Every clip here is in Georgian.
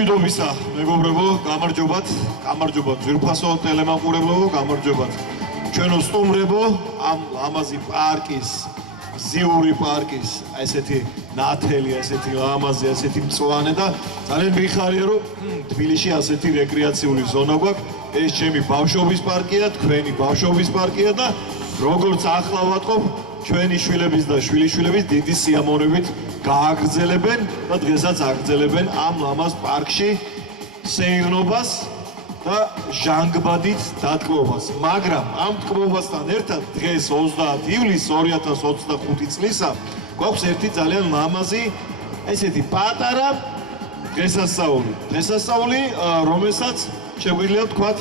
მშვიდობისა, მეგობრებო, გამარჯობათ ძვირფასო ტელემაყურებლებო, გამარჯობათ ჩვენო სტუმრებო, ამ ლამაზი პარკის, ზიური პარკის, ესეთი ნათელი, ესეთი ლამაზი, ესეთი მწვანე და ძალიან მიხარია, რომ თბილისში ასეთი რეკრეაციული ზონა გვაქვს. ეს ჩემი ბავშვობის პარკია, თქვენი ბავშვობის პარკია და როგორც ახლა ვატყობ, ჩვენი შვილების და შვილიშვილების დიდი სიამოვნებით გააგრძელებენ და დღესაც აგრძელებენ ამ ლამაზ პარკში სეირნობას და ჟანგბადით დატკბობას. მაგრამ ამ ტკბობასთან ერთად დღეს 30 ივლისს 2025 წლისა გვაქვს ერთი ძალიან ლამაზი, ესეთი პატარა დღესასწაული, რომელსაც შეგვიძლია ვთქვათ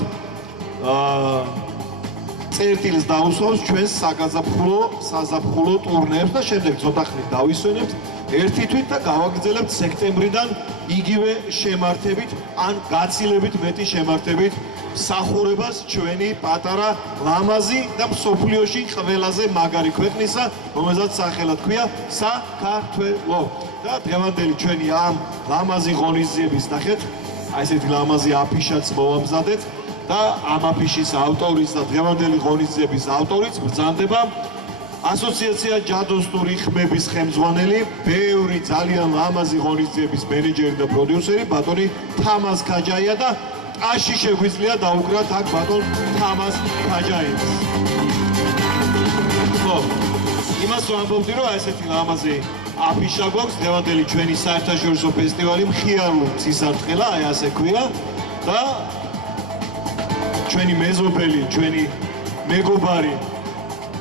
წერტილს დაუსვამს ჩვენს საზაფხულო ტურნეებს და შემდეგ ცოტა ხნით დავისვენებთ ერთი თვით და გავაგრძელებთ სექტემბრიდან იგივე შემართებით ან გაცილებით მეტი შემართებით მსახურებას ჩვენი პატარა ლამაზი და მსოფლიოში ყველაზე მაგარი ქვეყნისა, რომელსაც სახელად ქვია საქართველო. და დღევანდელი ჩვენი ამ ლამაზი ღონისძიების ნახეთ, აი ესეთი ლამაზი აფიშაც მოვამზადეთ და ამ აფიშის ავტორიც და დღევანდელი ღონისძიების ავტორიც ბრძანდება ასოციაცია ჯადოსნური ხმების ხელმძღვანელი, ბევრი ძალიან ლამაზი ღონისძიების მენეჯერი და პროდიუსერი ბატონი თამაზ ქაჯაია და ტაში შეგვიძლია დაუკრათ აქ ბატონ თამაზ ქაჯაიას. იმას ვამბობდი, რომ ესეთი ლამაზი აფიშა გვაქვს დღევანდელი ჩვენი საერთაშორისო ფესტივალი მხიარული ცისარტყელა, აი ასე ქვია და ჩვენი მეზობელი, ჩვენი მეგობარი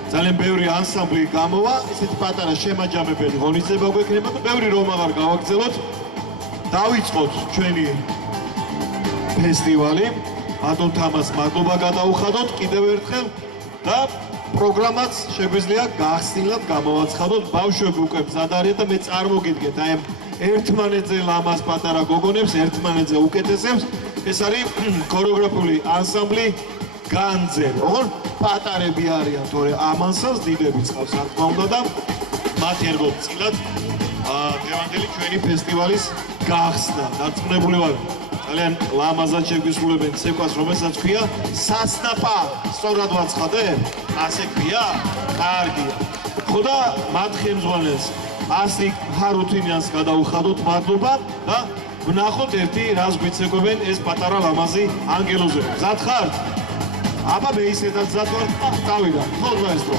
ძალიან ბევრი ანსამბლი გამოვა, ესეთი პატარა შემაჯამებელი ღონისძიება გვექნება და ბევრი რომ აღარ გავაგრძელოთ, დავიწყოთ ჩვენი ფესტივალი. ბატონ თამაზ მადლობა გადაუხადოთ კიდევ ერთხელ და პროგრამაც შეგვიძლია გახსნილად გამოვაცხადოთ. ბავშვები უკვე მზად არიან და მე წარმოგიდგენთ აი ამ ერთმანეთზე ლამაზ პატარა გოგონებს, ერთმანეთზე უკეთესებს. ეს არის ქორეოგრაფიული ანსამბლი განძე, ოღონ პატარები არიან, თორე ამ ანსამბლს დიდებიც ყავს რა თქმა უნდა და მათ ერთად წილად დღევანდელი ჩვენი ფესტივალის გახსნა. დარწმუნებული ვარ, ძალიან ლამაზად შეგვისრულებენ ცეკვას, რომელსაც ქვია სასნაპა. სწორად ვაცხადე? ასე ქვია? კარგია. ხო და მათ ხელმძღვანელს ასლიკ ჰარუთინიანს გადაუხადოთ მადლობა და ვნახოთ ერთი რას გვიცეკვებენ ეს პატარა ლამაზი ანგელოზები. მზად ხართ? აბა მე ისედაც მზად ვარ, დავიდა. ხო დღეს რო.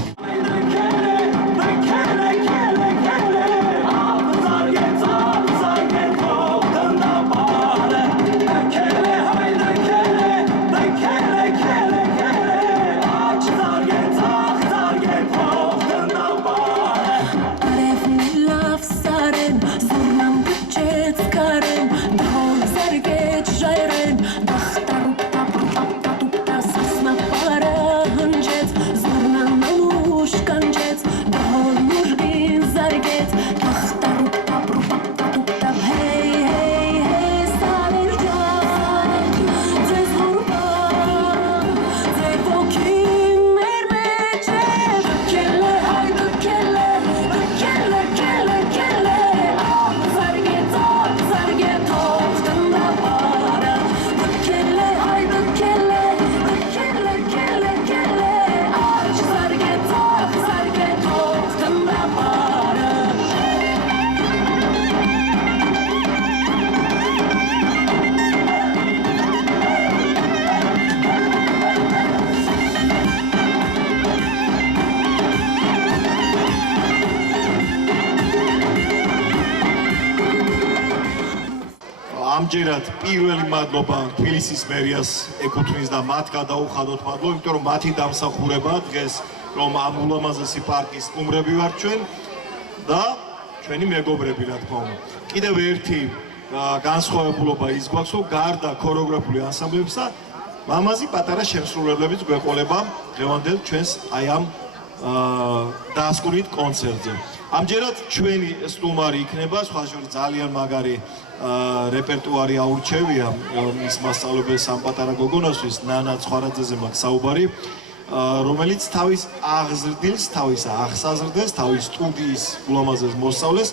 ამჯერად პირველი მადლობა თბილისის მერიას ეკუთვნის და მათ გადაუხადოთ მადლობა, იმიტომ რომ მათი დამსახურება დღეს რომ ამ ულამაზესი პარკის სტუმრები ვართ ჩვენ და ჩვენი მეგობრები რა თქმა უნდა. კიდევ ერთი განსხვავებულობა ის გვაქვს, რომ გარდა ქორეოგრაფიული ანსამბლებისა, ლამაზი პატარა შემსრულებლებიც გვეყოლება დღევანდელ ჩვენს აი ამ დასკვნით კონცერტზე. ამჯერად ჩვენი სტუმარი იქნება, სხვა შორის ძალიან მაგარი რეპერტუარი აურჩევია მის მასწავლებელს ამ პატარა გოგონასთვის, ნანა ცხვარაძეზე მაქვს საუბარი, რომელიც თავის აღსაზრდელს, თავის სტუდიის ულამაზეს მოსწავლეს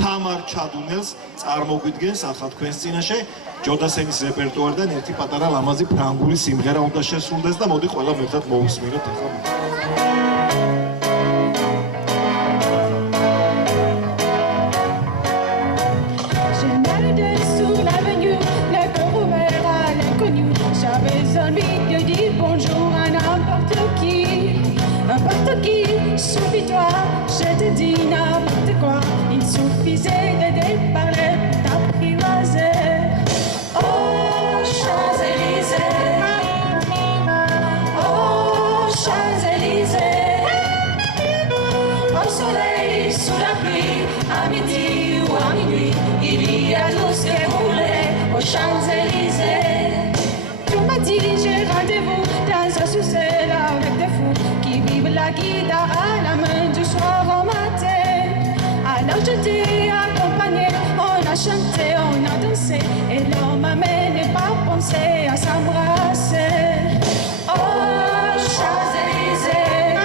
თამარ ჩადუნელს წარმოგვიდგენს ახლა თქვენს წინაშე ჯოდასენის რეპერტუარიდან ერთი პატარა ლამაზი ფრანგული სიმღერა უნდა შესრულდეს და მოდი ყველა ერთად მოვუსმინოთ ახლა. N'importe qui, souvis-toi, je te dis n'importe quoi. Il suffisait de parler pour t'apprivoiser. Oh, Champs-Élysées, oh, Champs-Élysées, au soleil, sous la pluie, à midi ou à minuit, il y a tout ce que vous voulez aux Champs-Élysées. Tu m'as dit, j'ai rendez-vous dans un sous-sol avec des fous qui vivent la guitare à la main du soir au matin. Alors je t'ai accompagné, on a chanté, on a dansé, et l'on m'a même pas pensé à s'embrasser. Oh, Champs-Élysées,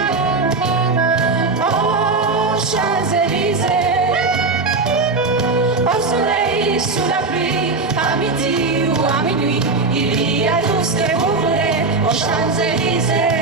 oh, Champs-Élysées, au soleil, sous la pluie, à midi ou à minuit, il y a tout ce que vous voulez aux Champs-Élysées.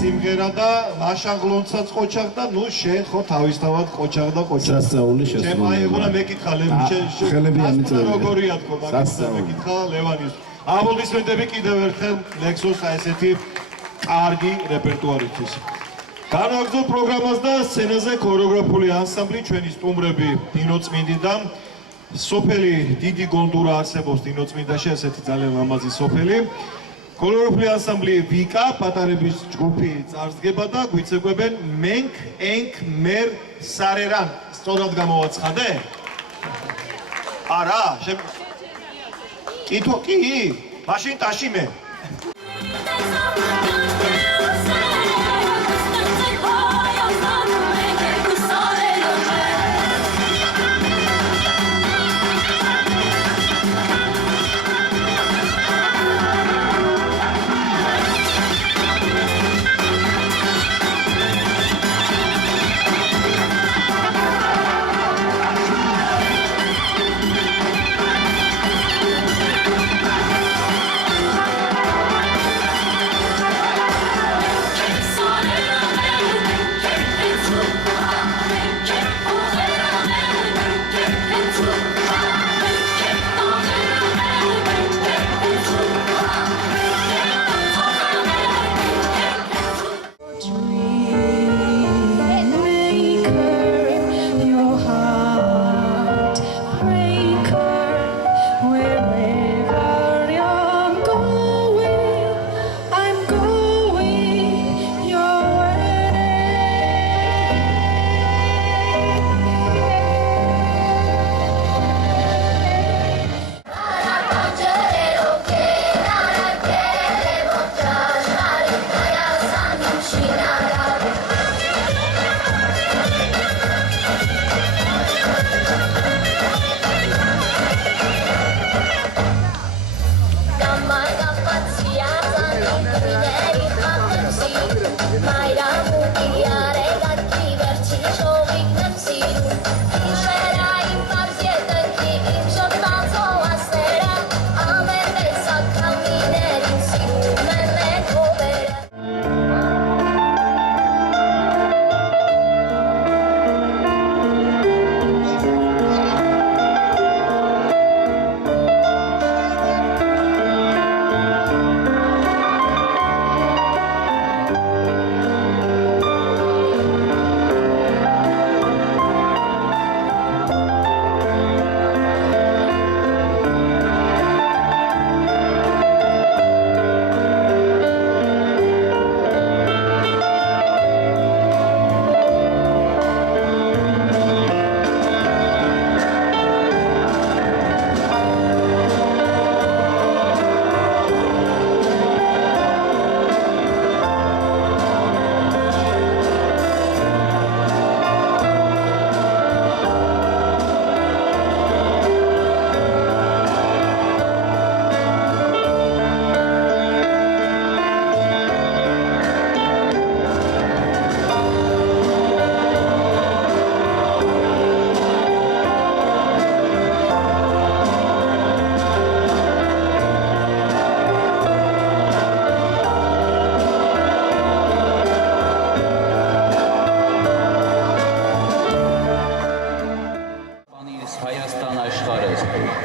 სიმღერა და ლაშაღლონცაც ყოჩაღდა, ნუ შენ ხო თავისთავად ყოჩაღ და ყოჩაღ. სასწაული შესრულება. ჩემ აი ეგონა მეკითხა ხელები ამიწევია. როგორია თქო, მაგას მეკითხა ლევანის. აპლოდისმენტები კიდევ ერთხელ ლექსოს აი ესეთი კარგი რეპერტუარისთვის. განვაგრძობ პროგრამას და სცენაზე ქორეოგრაფიული ანსამბლი ჩვენი სტუმრები დინო წმინდიდა. სოფელი დიდი გონდურა არსებობს დინო წმინდაში, ესეთი ძალიან ლამაზი სოფელი. ქორეოგრაფიული ანსამბლი ვიკა, პატარების ჯგუფი წარსდგება და გვიცეკვებენ მენქ ენქ მერ სარერან. სწორად გამოვაცხადე? არა, კითხვა კი? მაშინ ტაში მე.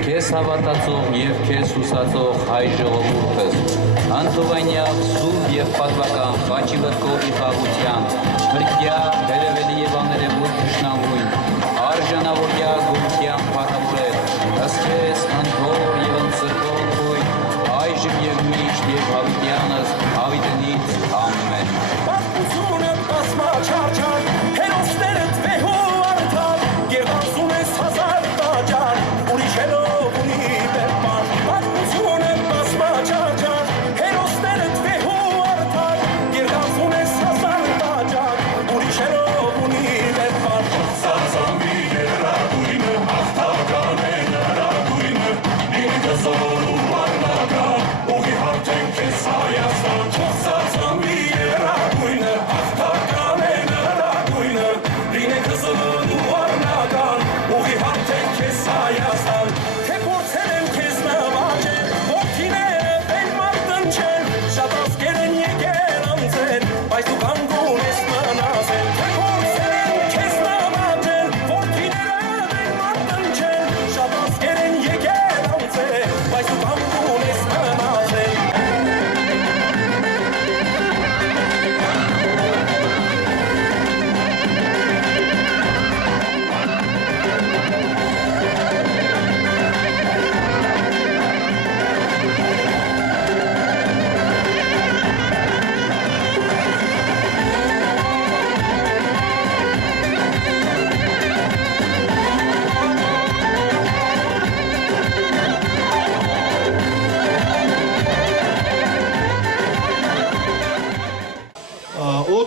Քեզ հավատացող եւ քեզ հուսացող հայ ժողովուրդս Անտովանյակ սուրբ եւ պատվական խաչի վրկովի խաղության հրկյա վերևելի եւ աներևույթ թշնամույն արժանավորյա գույքյան փառաբուրել ըսքես անթոր եւ ընծրկող գույն այժմ եւ միշտ եւ հավիտյանս հավիտենից ամեն Պատմությունը բազմաչարչար հերոսներդ վեհու արդար գեղանցուն ես հազար տաճար ուրիշելով ունի վերպար Պատմությունը բազմաչարչար հերոսներդ վեհու արդար գեղանցուն ես հազար տաճար ուրիշելով ունի վերպար Սացամի երագույնը հաղթական է նարագույնը ինքը զորու արնական ուղի հարթենք ես Հայաստան Սացամի երագույնը հաղթական է նարագույնը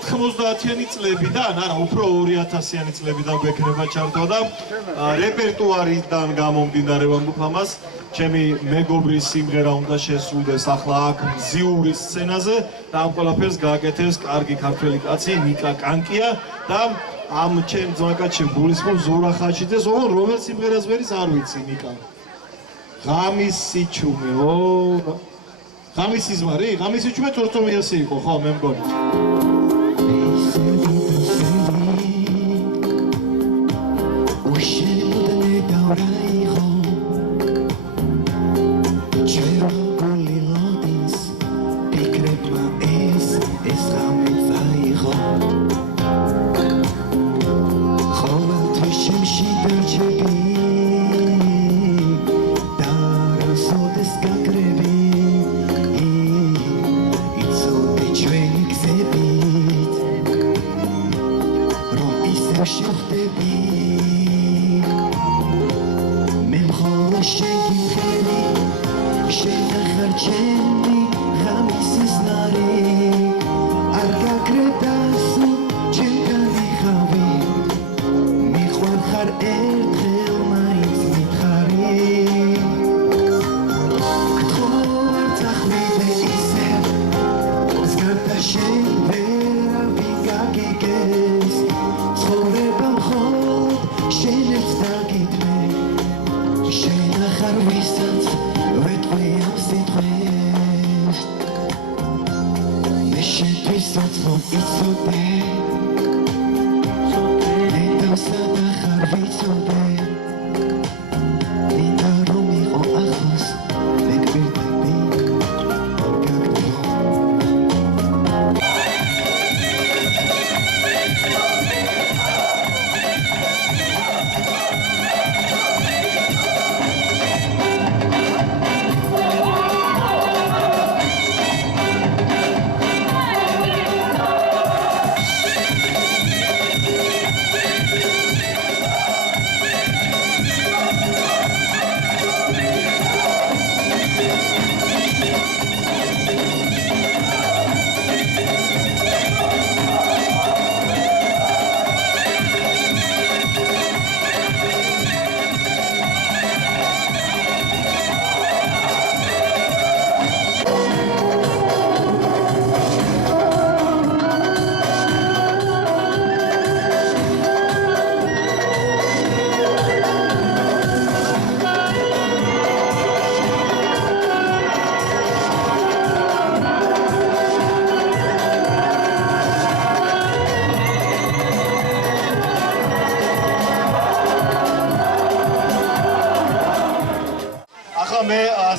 90-იანი წლებიდან, არა, უფრო 2000-იანი წლებიდან გვექნება ჩართვა და რეპერტუარიდან გამომდინარე ვამბობ ამას, ჩემი მეგობრის სიმღერა უნდა შესრულდეს ახლა აქ მზიური სცენაზე და ამ ყველაფერს გააკეთებს კარგი ქართველი კაცი ნიკა კანკია და ამ ჩემ ძმაკაცში გულისხმობს ზურა ხაჩიძეს, რომელ სიმღერას ვერის არ ვიცი ნიკა. ღამის სიჩუმე, ღამის სიზმარი? ღამის სიჩუმე თორთომიასი იყო, ხო, მე მგონი.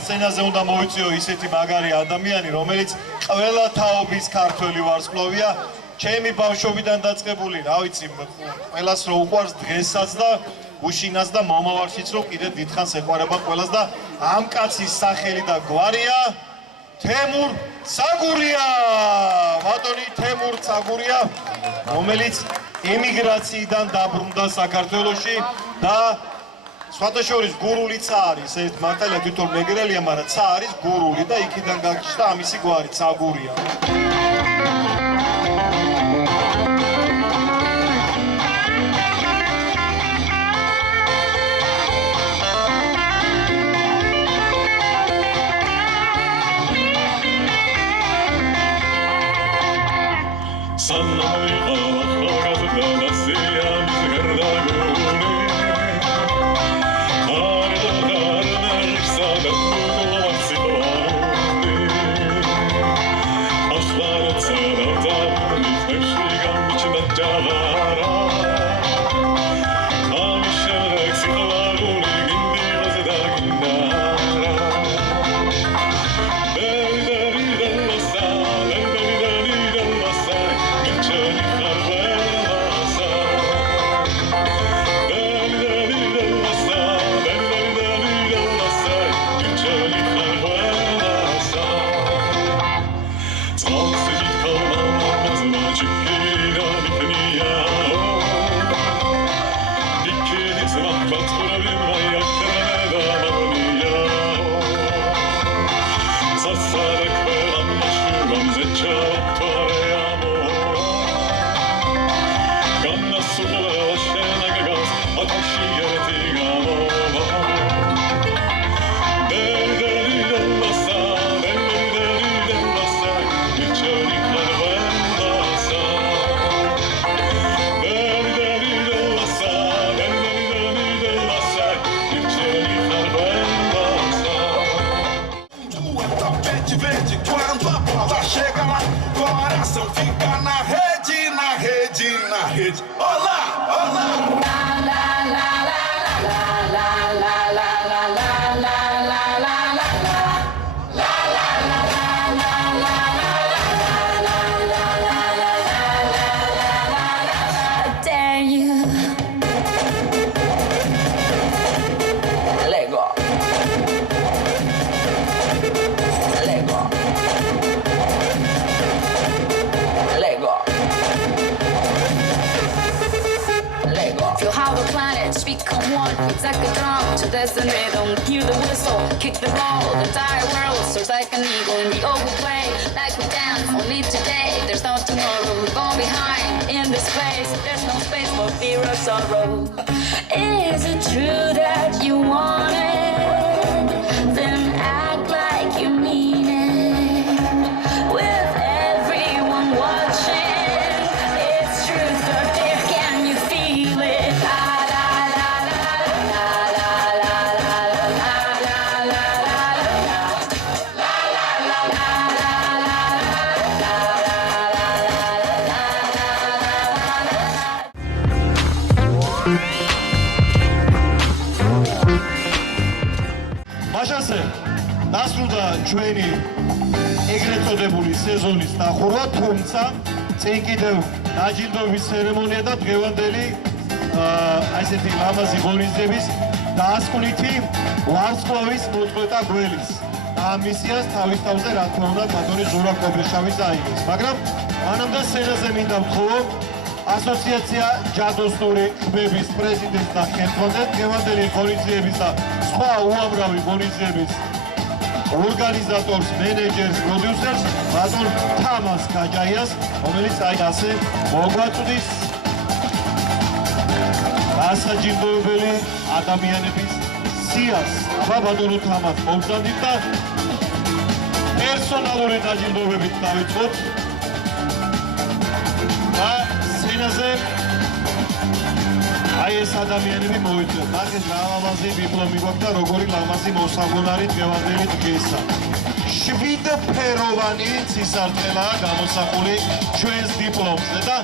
სცენაზე უნდა მოვიწიო ისეთი მაგარი ადამიანი, რომელიც ყველა თაობის ქართველი ვარსკვლავია, ჩემი ბავშვობიდან დაწყებული, რა ვიცი, ყველას რო უყვარს დღესაც და უშინას და მომავალშიც რო კიდე დიდხანს ეყვარება ყველას და ამ კაცის სახელი და გვარია თემურ ცაგურია, ბატონი თემურ ცაგურია, რომელიც ემიგრაციიდან დაბრუნდა საქართველოში და სხვათა შორის გურულიც არის, ეს მართალია თვითონ მეგრელია, მაგრამ ცა არის გურული და იქიდან გაგჩნდა ამისი გვარი, ცაგურია. chega lá, coração fica na rede, na rede, na rede. Olá, olá. Dare you? Lego. Lego. Lego. Lego. Feel how the planets become one. It's like a drum to dance in rhythm. Hear the whistle, kick the ball. The entire world soars like an eagle. And we overplay like we dance only today. There's no tomorrow. We're going behind in this place. There's no space for fear or sorrow. Is it true that you want it? Then act like you mean it. With everyone watching, it's truth or dare. Can you feel it? La la la la la la la la la la la მაშასე დასრულდა ჩვენი ეგრეთ წოდებული სეზონის დახურვა, თუმცა წინ კიდევ დაჯილდოების ცერემონია და დღევანდელი ესეთი ლამაზი ღონისძიების დასკვნითი ვარსკვლავის მოწყვეტა გველის და ამ მისიას თავის თავზე რა თქმა უნდა ბატონი ზურაბ კობეშავის აიღეს, მაგრამ მანამდე სცენაზე მინდა ვთხოვო ასოციაცია ჯადოსნური ხმების პრეზიდენტს და ხელმძღვანელს დღევანდელი ღონისძიების და სხვა უამრავი ღონისძიების ორგანიზატორს, მენეჯერს, პროდიუსერს, ბატონ თამას გაჯაიას, რომელიც აი ასე მოგვაწვდის გასაჯილდოებელი ადამიანების სიას. აბა ბატონო თამას მოგზავნით და პერსონალური დაჯილდოებებით დავიწყოთ. და სცენაზე აი ეს ადამიანები მოვიწვიოთ. ნახეთ რა ლამაზი დიპლომი გვაქვს და როგორი ლამაზი მოსაგონარი დღევანდელი დღისა. 7 ფეროვანი ცისარტყელაა გამოსახული ჩვენს დიპლომზე და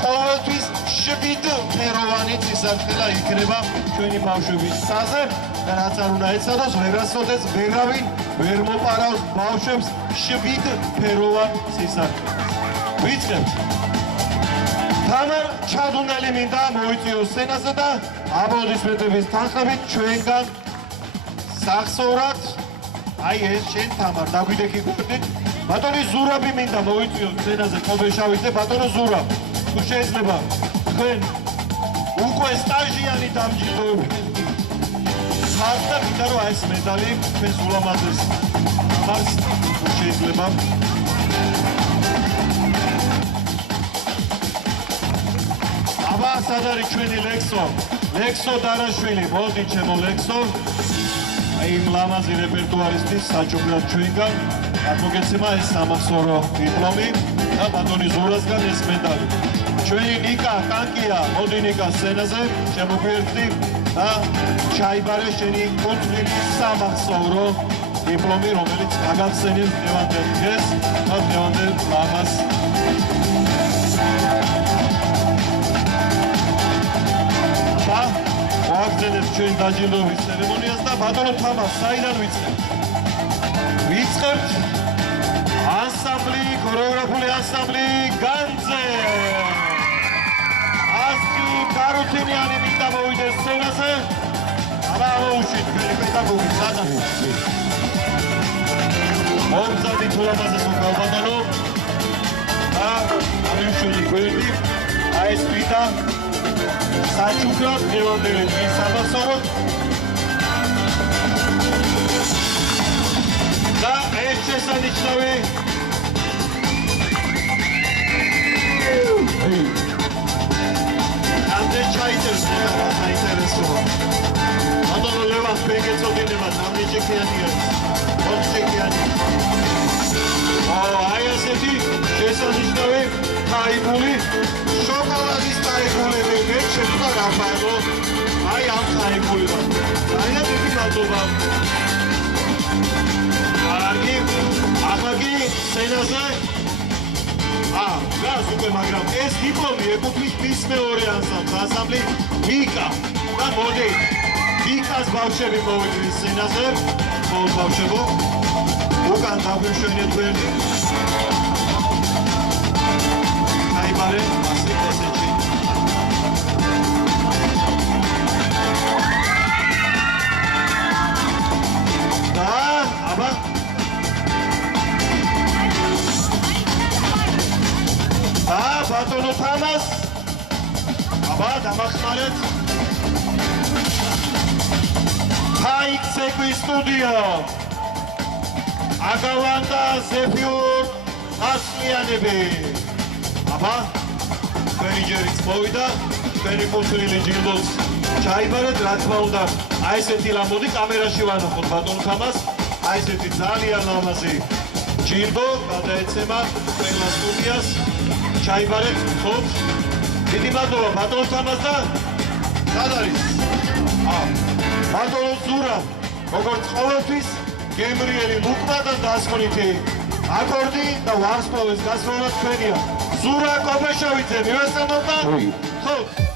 ყოველთვის 7 ფეროვანი ცისარტყელა იქნება ჩვენი ბავშვების საზზე და რაც არ უნდა ეცადოს, ვერასოდეს ვერავინ ვერ მოპარავს ბავშვებს 7 ფეროვან ცისარტყელას. ვიწყებთ. თამარ ჩადუნელი მინდა მოიწვიოს სცენაზე და აპლოდისმენტების თანხლებით ჩვენგან სახსოვრად აი ეს შენ თამარ დაგვიდექი გვერდით ბატონი ზურაბი მინდა მოიწვიოს სცენაზე კობეშავითზე ბატონო ზურაბ თუ შეიძლება თქვენ უკვე სტაჟიანი დამჯილდოებული ხართ და მინდა რომ აი ეს მედალი თქვენს ულამაზეს თამარს თუ შეიძლება აბა სად არის ჩვენი ლექსო დარაშვილი, მოდი ჩემო ლექსო აი იმ ლამაზი რეპერტუარისტის საჩუქრად ჩვენგან მოგეცემა ეს სამახსოვრო დიპლომი და ბატონი ზურასგან ეს მედალი ჩვენი ნიკა კანკია, მოდი ნიკა სცენაზე შემოგვიერთდი და ჩაიბარე შენი კუთვნილი სამახსოვრო დიპლომი, რომელიც გაგახსენებს დღევანდელ დღეს და დღევანდელ ლამაზ ვაგრძელებთ ჩვენ დაჯილდოების ცერემონიას და ბატონო თამას საიდან ვიწყებთ? ვიწყებთ ანსამბლი, ქორეოგრაფიული ანსამბლი განძე. ასკი კარუთინიანი მინდა მოვიდეს სცენაზე. აბა მოუშვით თქვენი პედაგოგი სადაც. მომწადით ულამაზეს უკრავ ბატონო. ამიშვილი გვერდი აი ეს მინდა საჩუქრად დღევანდელი დღის სამახსოვროდ და ეს შესანიშნავი ამდე ჩაიწერს რა საინტერესოა ბატონო ლევან ფეგეწოდინება ნამდვილად ოთხშეკიანი აი ასეთი შესანიშნავი ხაიბული შოკოლადის ხაიბულები მე შეხვდა რაფაელო აი ამ ხაიბულიდან აი და დიდი მადლობა კარგი ახლა კარგი, სცენაზე. გას უკვე, მაგრამ ეს დიპლომი ეკუთვნის მის მეორე ანსამბლს, ანსამბლი ვიკა. და მოდი, ვიკას ბავშვები მოვიდნენ სცენაზე. ხოლ ბავშვებო, უკან დაგვიშვენეთ გვერდი. აიბარე, ასე ესეთი. აბა ბატონო თამას აბა დამახმარეთ თაიქცეკვი სტუდიო აგალანდა ზეფიურ ასლიანები აბა თქვენი ჯერიც მოვიდა თქვენი კუთვნილი ჯილდოს ჩაიბარეთ რა თქმა უნდა აი ესეთი ლამოდი კამერაში ვანახოთ ბატონო თამას აი ესეთი ძალიან ლამაზი ჯილდო გადაეცემა ყველა სტუდიას ჩაიბარეთ ხოთ დიდი მადლობა ბატონო თამას და სად არის ბატონო ზურა როგორც ყოველთვის გემრიელი ლუკმა და დასკვნითი აკორდი და ვარსკვლავის გასროლა თქვენია ზურა კობეშოვიძე მივესალმოთ და ხოთ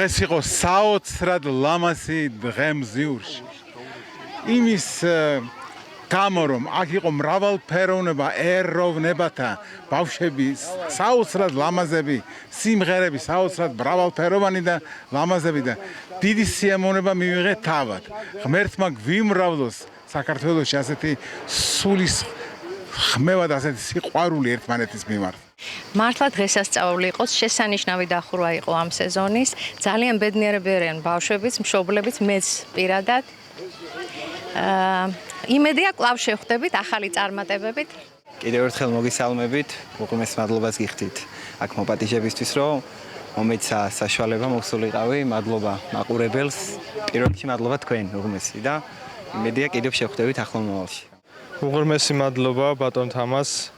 დღეს იყო საოცრად ლამაზი დღე მზიურში. იმის გამო რომ აქ იყო მრავალფეროვნება, ეროვნებათა ბავშვები, საოცრად ლამაზები, სიმღერები, საოცრად მრავალფეროვანი და ლამაზები და დიდი სიამოვნება მივიღეთ თავად. ღმერთმა გვიმრავლოს საქართველოში ასეთი სულის ხმევა და ასეთი სიყვარული ერთმანეთის მიმართ. მართლა დღესასწაული იყოს, შესანიშნავი დახურვა იყო ამ სეზონის. ძალიან ბედნიერები არიან ბავშვებიც, მშობლებიც, მეც პირადად. იმედია კვლავ შევხვდებით ახალი წარმატებებით. კიდევ ერთხელ მოგისალმებით, უღრმეს მადლობას გიხდით აქ მოპატიჟებისთვის, რომ მომეცა საშუალება მოგსულიყავი. მადლობა მაყურებელს, პირველ რიგში მადლობა თქვენ უღრმესი და იმედია კიდევ შევხვდებით ახლო მომავალში. უღრმესი მადლობა ბატონ თამას.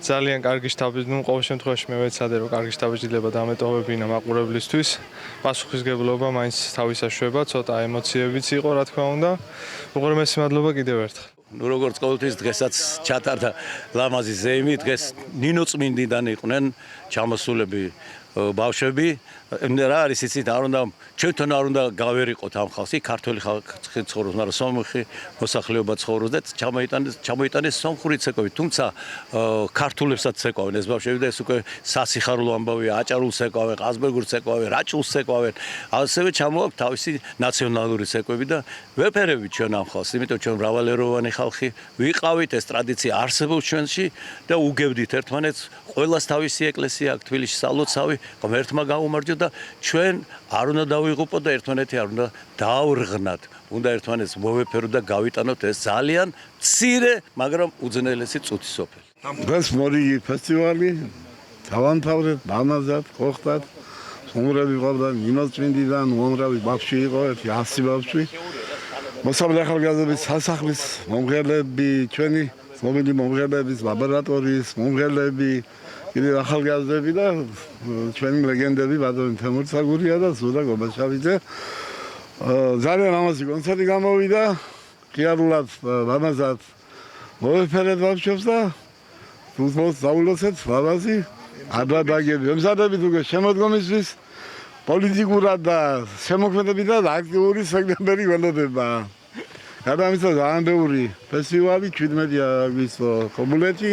ძალიან კარგი შთაბეჭდილება, ყოველ შემთხვევაში მე ვეცადე რომ კარგი შთაბეჭდილება დამეტოვებინა მაყურებლისთვის. პასუხისგებლობა მაინც თავისაშვება, ცოტა ემოციებიც იყო, რა თქმა უნდა. უღრმესი მადლობა კიდევ ერთხელ. ნუ როგორც ყოველთვის დღესაც ჩატარდა ლამაზი ზეიმი, დღეს ნინო წმინდიდან იყვნენ ჩამოსულები ბავშვები. რა არის იცით, არ უნდა ჩვენთან არ უნდა გავერიყოთ ამ ხალხს, ქართული ხალხი ცხოვრობს, მაგრამ სომხი მოსახლეობა ცხოვრობს და ჩამოიტანეს სომხური ცეკვები, თუმცა ქართულებსაც ცეკვავენ ეს ბავშვები და ეს უკვე სასიხარულო ამბავია, აჭარულს ცეკვავენ, ყაზბეგურს ცეკვავენ, რაჭულს ცეკვავენ, ასევე ჩამოაქვთ თავისი ნაციონალური ცეკვები და ვეფერებით ჩვენ ამ ხალხს, იმიტომ ჩვენ მრავალეროვანი ხალხი ვიყავით, ეს ტრადიცია არსებობს ჩვენში და უგებდით ერთმანეთს, ყველას თავისი ეკლესია აქვს თბილისში სალოცავი, ღმერთმა გაუმარჯვა და ჩვენ არ უნდა დავიღუპო და ერთმანეთი არ უნდა დაავრღნათ. უნდა ერთმანეთს მოვეფეროთ და გავიტანოთ ეს ძალიან მცირე, მაგრამ უძნელესი წუთი სოფელი. დღეს მორიგი ფესტივალი დავამთავრეთ, მამაზად, ხოხტად. უმრები ყავდა ნინო წმინდიდან, უმრავი ბავშვი იყო, 100 ბავშვი. მოსავლე ახალგაზრდების სასახლის მომღერლები, ჩვენი ცნობილი მომღერლების ლაბორატორიის მომღერლები, კიდევ ახალგაზრდები და ჩვენი ლეგენდები ბატონი თემურცაგურია და ზურა გობაშავიძე. ძალიან ლამაზი კონცერტი გამოვიდა, ხიარულად ლამაზად მოვეფერეთ ბავშვებს და თუნდაც დაულოცეთ ლამაზი ადვადაგები. ემზადებით უკვე შემოდგომისთვის პოლიტიკურად და შემოქმედებითად აქტიური სექტემბერი გველოდება. გადამისცა ძალიან ბევრი ფესტივალი, 17-ია აგვისტო ხობულეთი.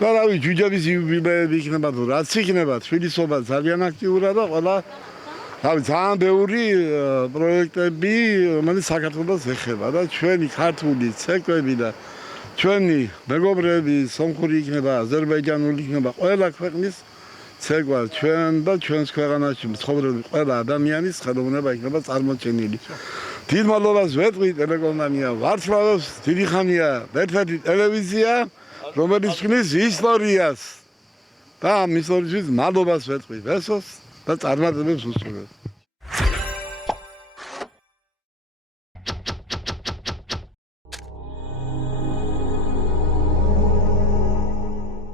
და რავი, ჯუჯების იუბილეები იქნება თუ რაც იქნება, თბილისობა ძალიან აქტიურია და ყველა რავი, ძალიან ბევრი პროექტები, რომელიც საქართველოს ეხება და ჩვენი ქართული ცეკვები და ჩვენი მეგობრები, სომხური იქნება, აზერბაიჯანული იქნება, ყველა ქვეყნის ცეკვა ჩვენ და ჩვენს ქვეყანაში მცხოვრები ყველა ადამიანის ხელოვნება იქნება წარმოჩენილი. დიდ მადლობას ვეთყვი ტელეკომპანია ვარსკვლავებს, დიდი ხანია ერთ-ერთი ტელევიზია, რომელიც ქმნის ისტორიას და ამ ისტორიისთვის მადლობას ვეთყვი ვესოს და წარმატებებს უსურვებ.